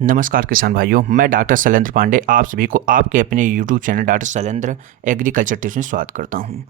नमस्कार किसान भाइयों, मैं डॉक्टर शैलेंद्र पांडे आप सभी को आपके अपने YouTube channel doctor Shailendra agriculture tips में स्वागत करता हूं।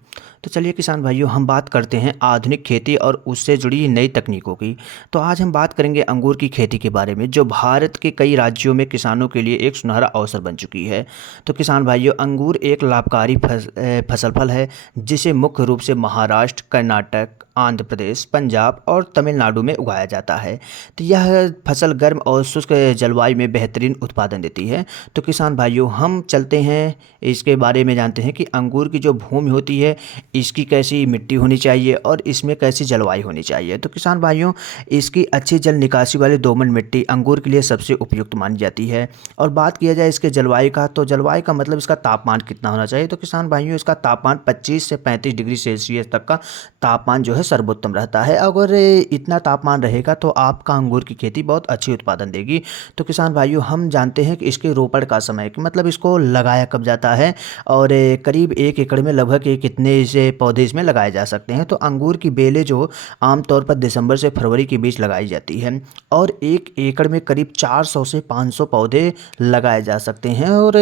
तो चलिए किसान भाइयों, हम बात करते हैं आधुनिक खेती और उससे जुड़ी नई तकनीकों की। तो आज हम बात करेंगे अंगूर की खेती के बारे में, जो भारत के कई राज्यों में किसानों के लिए एक सुनहरा अवसर बन चुकी है। तो किसान भाइयों, अंगूर एक लाभकारी फसल फल है जिसे मुख्य रूप से महाराष्ट्र, कर्नाटक, आंध्र प्रदेश, पंजाब और तमिलनाडु में उगाया जाता है। तो यह फसल गर्म और शुष्क जलवायु में बेहतरीन उत्पादन देती है। तो किसान भाइयों, हम चलते हैं इसके बारे में जानते हैं कि अंगूर की जो भूमि होती है, इसकी कैसी मिट्टी होनी चाहिए और इसमें कैसी जलवायु होनी चाहिए। तो किसान भाइयों, इसकी अच्छी जल निकासी वाली दोमट मिट्टी अंगूर के लिए सबसे उपयुक्त मानी जाती है। और बात किया जाए इसके जलवायु का, तो जलवायु का मतलब इसका तापमान कितना होना चाहिए। तो किसान भाइयों, इसका तापमान 25 से 35 डिग्री सेल्सियस तक का तापमान जो है सर्वोत्तम रहता है। अगर इतना तापमान रहेगा तो आपका अंगूर की खेती बहुत अच्छी उत्पादन देगी। तो किसान भाइयों, हम जानते हैं कि इसके रोपण का समय, कि मतलब इसको लगाया कब जाता है और करीब 1 एकड़ में लगभग कितने से पौधे इसमें लगाए जा सकते हैं। तो अंगूर की बेलें जो आमतौर पर दिसंबर से फरवरी के बीच लगाई जाती है और 1 एकड़ में करीब 400 से 500 पौधे लगाए जा सकते हैं। और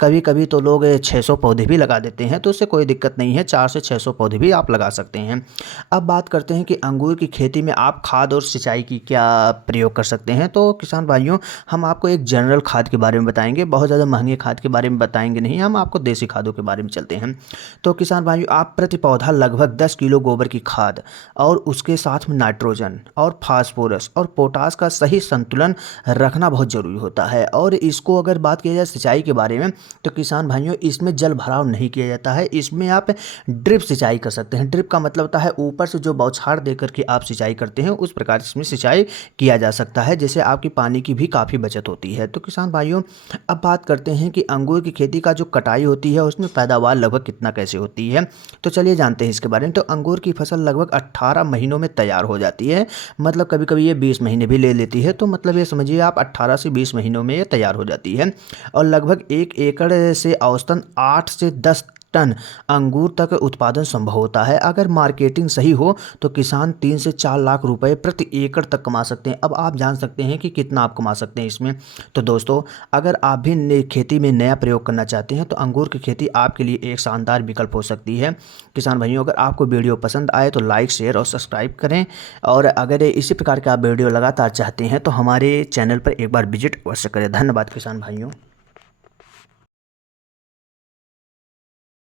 कभी कभी तो लोग 600 पौधे भी लगा देते हैं, तो उससे कोई दिक्कत नहीं है, 4 से 600 पौधे भी आप लगा सकते हैं। अब बात करते हैं कि अंगूर की खेती में आप खाद और सिंचाई की क्या प्रयोग कर सकते हैं। तो किसान भाइयों, हम आपको एक जनरल खाद के बारे में बताएंगे, बहुत ज़्यादा महंगे खाद के बारे में बताएंगे नहीं, हम आपको देसी खादों के बारे में चलते हैं। तो किसान भाइयों, आप प्रति पौधा लगभग 10 किलो गोबर की खाद और उसके साथ में नाइट्रोजन और फास्फोरस और पोटास का सही संतुलन रखना बहुत ज़रूरी होता है। और इसको अगर बात की जाए सिंचाई के बारे में, तो किसान भाइयों, इसमें जल भराव नहीं किया जाता है, इसमें आप ड्रिप सिंचाई कर सकते हैं। ड्रिप का मतलब होता है ऊपर से जो बौछार देकर के आप सिंचाई करते हैं, उस प्रकार इसमें सिंचाई किया जा सकता है, जिससे आपकी पानी की भी काफ़ी बचत होती है। तो किसान भाइयों, अब बात करते हैं कि अंगूर की खेती का जो कटाई होती है उसमें पैदावार लगभग कितना कैसे होती है। तो चलिए जानते हैं इसके बारे में। तो अंगूर की फसल लगभग 18 महीनों में तैयार हो जाती है, मतलब कभी कभी ये 20 महीने भी ले लेती है। तो मतलब ये समझिए आप 18 से 20 महीनों में ये तैयार हो जाती है और लगभग 1 एकड़ से औसतन 8 से 10 टन अंगूर तक उत्पादन संभव होता है। अगर मार्केटिंग सही हो तो किसान 3 से 4 लाख रुपए प्रति एकड़ तक कमा सकते हैं। अब आप जान सकते हैं कि कितना आप कमा सकते हैं इसमें। तो दोस्तों, अगर आप भी खेती में नया प्रयोग करना चाहते हैं तो अंगूर की खेती आपके लिए एक शानदार विकल्प हो सकती है। किसान भाइयों, अगर आपको वीडियो पसंद आए तो लाइक, शेयर और सब्सक्राइब करें। और अगर इसी प्रकार के आप वीडियो लगातार चाहते हैं तो हमारे चैनल पर एक बार विजिट अवश्य करें। धन्यवाद किसान भाइयों।